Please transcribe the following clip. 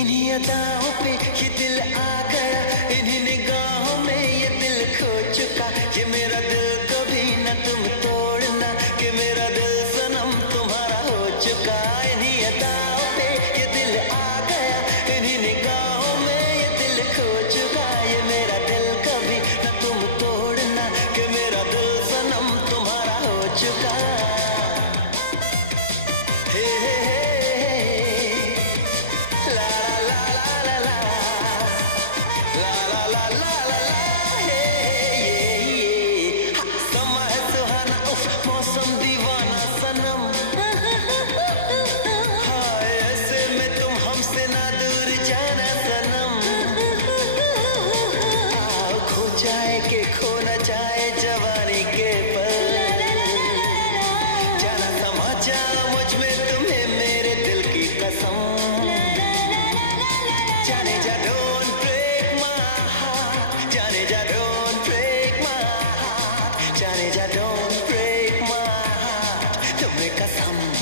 इन्हीं अदाओं पे ये दिल आ गया, इन्हीं निगाहों में ये दिल खो चुका। ये मेरा दिल कभी न तुम तोड़ना, कि मेरा दिल सनम तुम्हारा हो चुका। इन्हीं अदाओं पे ये दिल आ गया, इन्हीं निगाहों में ये दिल खो चुका। ये मेरा दिल कभी न तुम तोड़ना, कि मेरा दिल सनम तुम्हारा हो चुका। हे हे के खो न जाए जवानी के पल, जाना समाचा मुझ में तुम्हें मेरे दिल की कसम। जाने जा don't break my heart, जाने जा don't break my heart, जाने जा don't break my heart, तुम्हें कसम।